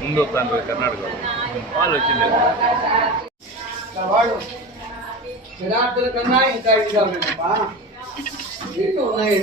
ముందు వస్తాను కర్ణాటక వాళ్ళు వచ్చింది కన్నా ఇంకా ఉన్నాయి.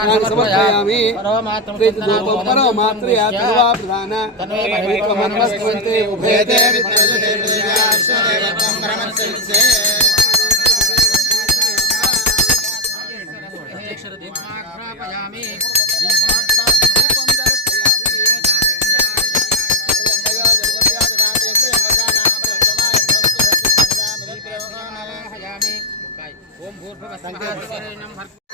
समर्पयामि परमात्मया सर्वा प्रधान मनमस्ते उभयते ओम भूर्भुवस्सुः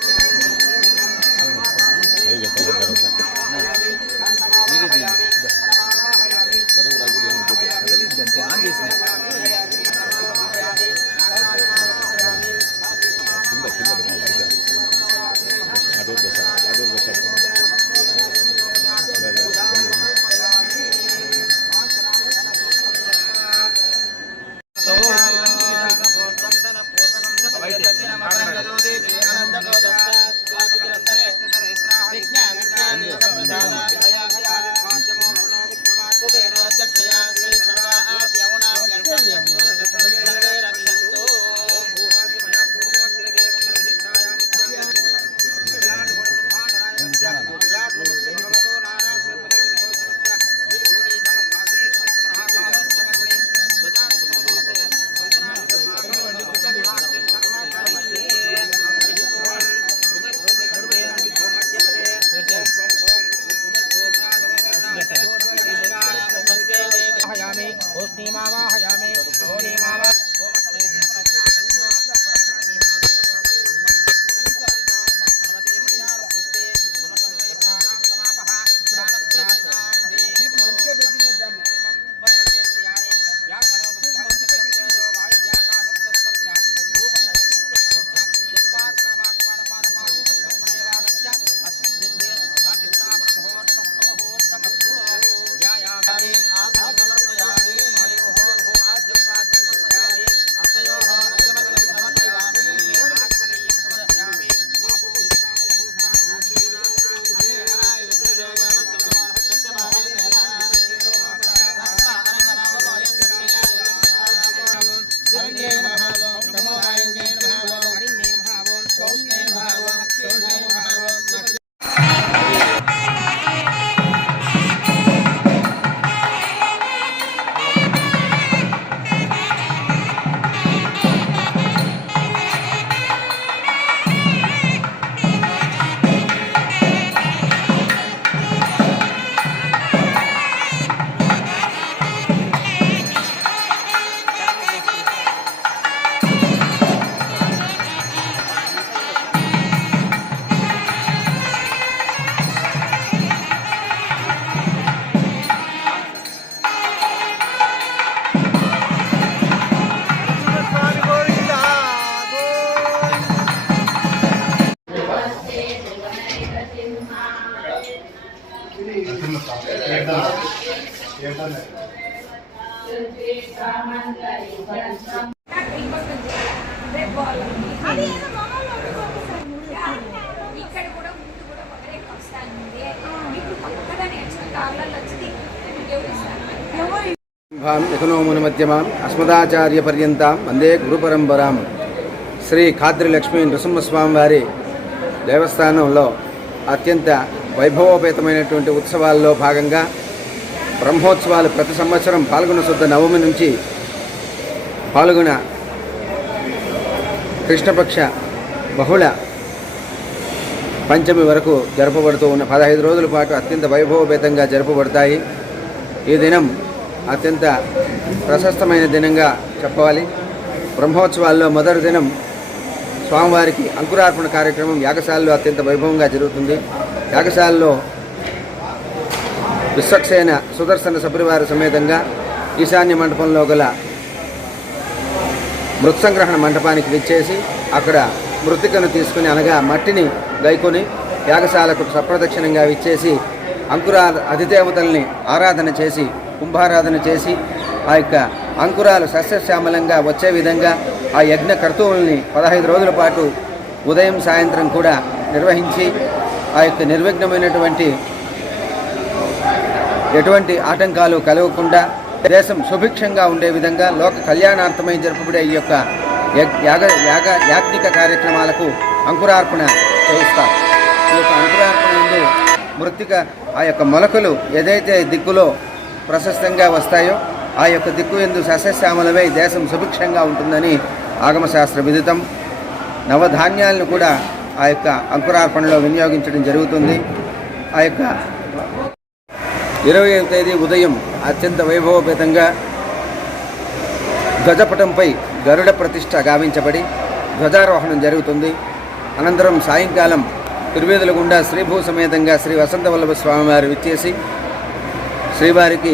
ఇక్కడ కూడా ముందు కూడా ఒకరే వస్తాను ఇప్పుడు కొత్తగా నేర్చుకున్న కార్లలో వచ్చింది యకునోముని మధ్యమాం అస్మదాచార్య పర్యంతం వందే గురు పరంపరాం. శ్రీ ఖాద్రి లక్ష్మీ నృసింహస్వామి వారి దేవస్థానంలో అత్యంత వైభవోపేతమైనటువంటి ఉత్సవాల్లో భాగంగా బ్రహ్మోత్సవాలు ప్రతి సంవత్సరం పాల్గొన శుద్ధ నవమి నుంచి పాల్గొన కృష్ణపక్ష బహుళ పంచమి వరకు జరపబడుతూ ఉన్న 15 రోజుల పాటు అత్యంత వైభవోపేతంగా జరపబడతాయి. ఈ దినం అత్యంత ప్రశస్తమైన దినంగా చెప్పవాలి. బ్రహ్మోత్సవాల్లో మొదటి దినం స్వామివారికి అంకురార్పణ కార్యక్రమం యాగశాలలో అత్యంత వైభవంగా జరుగుతుంది. యాగశాలలో విశ్వక్సేన సుదర్శన సపరివార సమేతంగా ఈశాన్య మండపంలో గల మృత్సంగ్రహణ మంటపానికి విచ్చేసి అక్కడ మృతికను తీసుకుని అనగా మట్టిని గైకొని యాగశాలకు సప్రదక్షిణంగా విచ్చేసి అధిదేవతల్ని ఆరాధన చేసి కుంభారాధన చేసి ఆ యొక్క అంకురాలు సస్యశ్యామలంగా వచ్చే విధంగా ఆ యజ్ఞ కర్తువుల్ని 15 రోజుల పాటు ఉదయం సాయంత్రం కూడా నిర్వహించి ఆ యొక్క నిర్విఘ్నమైనటువంటి ఎటువంటి ఆటంకాలు కలగకుండా దేశం సుభిక్షంగా ఉండే విధంగా లోక కళ్యాణార్థమై జరుపబడే ఈ యొక్క యాజ్ఞిక కార్యక్రమాలకు అంకురార్పణ చేయిస్తారు. ఈ యొక్క అంకురార్పణ ముందు మృత్తిక ఆ యొక్క మొలకలు ఏదైతే దిక్కులో ప్రశస్తంగా వస్తాయో ఆ యొక్క దిక్కు ఎందు సస్యశ్యామలమై దేశం సుభిక్షంగా ఉంటుందని ఆగమశాస్త్ర విదితం. నవధాన్యాలను కూడా ఆ యొక్క అంకురార్పణలో వినియోగించడం జరుగుతుంది. ఆ యొక్క 20వ తేదీ ఉదయం అత్యంత వైభవపేతంగా ధ్వజపటంపై గరుడ ప్రతిష్ఠ గావించబడి ధ్వజారోహణం జరుగుతుంది. అనంతరం సాయంకాలం తిరువేదుల గుండా శ్రీభూ సమేతంగా శ్రీ వసంతవల్లభ స్వామివారు విచ్చేసి శ్రీవారికి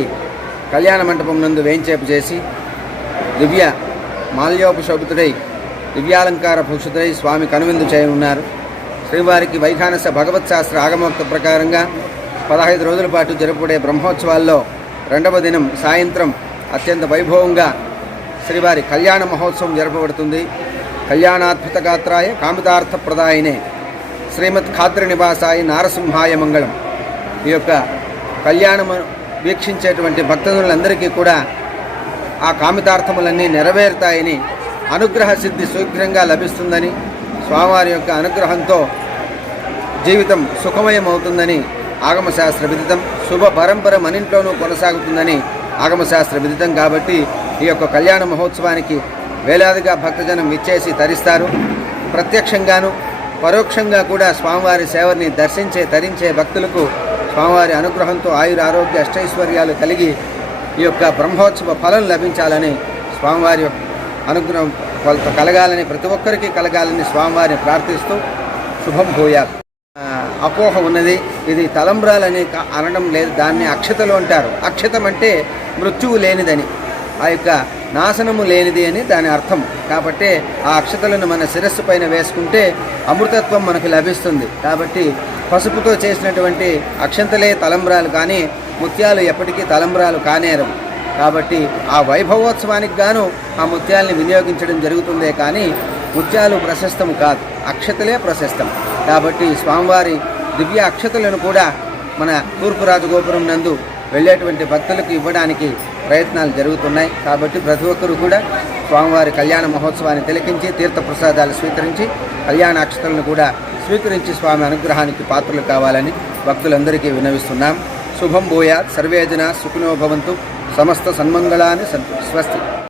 కళ్యాణ మంటపం నందు వేంచేపు చేసి దివ్య మాల్యోపశోభితుడై దివ్యాలంకార భూషితుడై స్వామి కనువిందు చేయనున్నారు. శ్రీవారికి వైఖానస భగవత్శాస్త్ర ఆగమోక్త ప్రకారంగా 15 రోజుల పాటు జరుపుడే బ్రహ్మోత్సవాల్లో 2వ దినం సాయంత్రం అత్యంత వైభవంగా శ్రీవారి కళ్యాణ మహోత్సవం జరపబడుతుంది. కళ్యాణాద్భుత గాత్రాయ కామితార్థప్రదాయనే శ్రీమద్ ఖాద్రి నివాసాయ నారసింహాయ మంగళం. ఈ యొక్క కళ్యాణము వీక్షించేటువంటి భక్తులందరికీ కూడా ఆ కామితార్థములన్నీ నెరవేరుతాయని, అనుగ్రహ సిద్ధి శీఘ్రంగా లభిస్తుందని, స్వామివారి యొక్క అనుగ్రహంతో జీవితం సుఖమయం అవుతుందని ఆగమశాస్త్ర విదితం. శుభ పరంపర మనింట్లోనూ కొనసాగుతుందని ఆగమశాస్త్ర విదితం. కాబట్టి ఈ యొక్క కళ్యాణ మహోత్సవానికి వేలాదిగా భక్తజనం విచ్చేసి తరిస్తారు. ప్రత్యక్షంగాను పరోక్షంగా కూడా స్వామివారి సేవని దర్శించే తరించే భక్తులకు స్వామివారి అనుగ్రహంతో ఆయుర ఆరోగ్య అష్టైశ్వర్యాలు కలిగి ఈ యొక్క బ్రహ్మోత్సవ ఫలం లభించాలని, స్వామివారి అనుగ్రహం కలగాలని, ప్రతి ఒక్కరికి కలగాలని స్వామివారిని ప్రార్థిస్తూ శుభం భూయాత్. అపోహ ఉన్నది, ఇది తలంబ్రాలని అనడం లేదు, దాన్ని అక్షతలు అంటారు. అక్షతం అంటే మృత్యువు లేనిదని, ఆ యొక్క నాశనము లేనిది అని దాని అర్థం. కాబట్టి ఆ అక్షతలను మన శిరస్సు పైన వేసుకుంటే అమృతత్వం మనకు లభిస్తుంది. కాబట్టి పసుపుతో చేసినటువంటి అక్షంతలే తలంబ్రాలు కానీ ముత్యాలు ఎప్పటికీ తలంబ్రాలు కానేరవు. కాబట్టి ఆ వైభవోత్సవానికి గాను ఆ ముత్యాలని వినియోగించడం జరుగుతుందే కానీ ముత్యాలు ప్రశస్తము కాదు, అక్షతలే ప్రశస్తం. కాబట్టి స్వామివారి దివ్య అక్షతలను కూడా మన తూర్పు రాజగోపురం నందు వెళ్ళేటువంటి భక్తులకు ఇవ్వడానికి ప్రయత్నాలు జరుగుతున్నాయి. కాబట్టి ప్రతి ఒక్కరూ కూడా స్వామివారి కళ్యాణ మహోత్సవాన్ని తిలకించి తీర్థప్రసాదాలు స్వీకరించి కళ్యాణ అక్షతలను కూడా స్వీకరించి స్వామి అనుగ్రహానికి పాత్రలు కావాలని భక్తులందరికీ విన్నవిస్తున్నాం. శుభం భూయాత్. సర్వే జనా సుఖినో భవంతు. సమస్త సన్మంగళాని సంతు. స్వస్తి.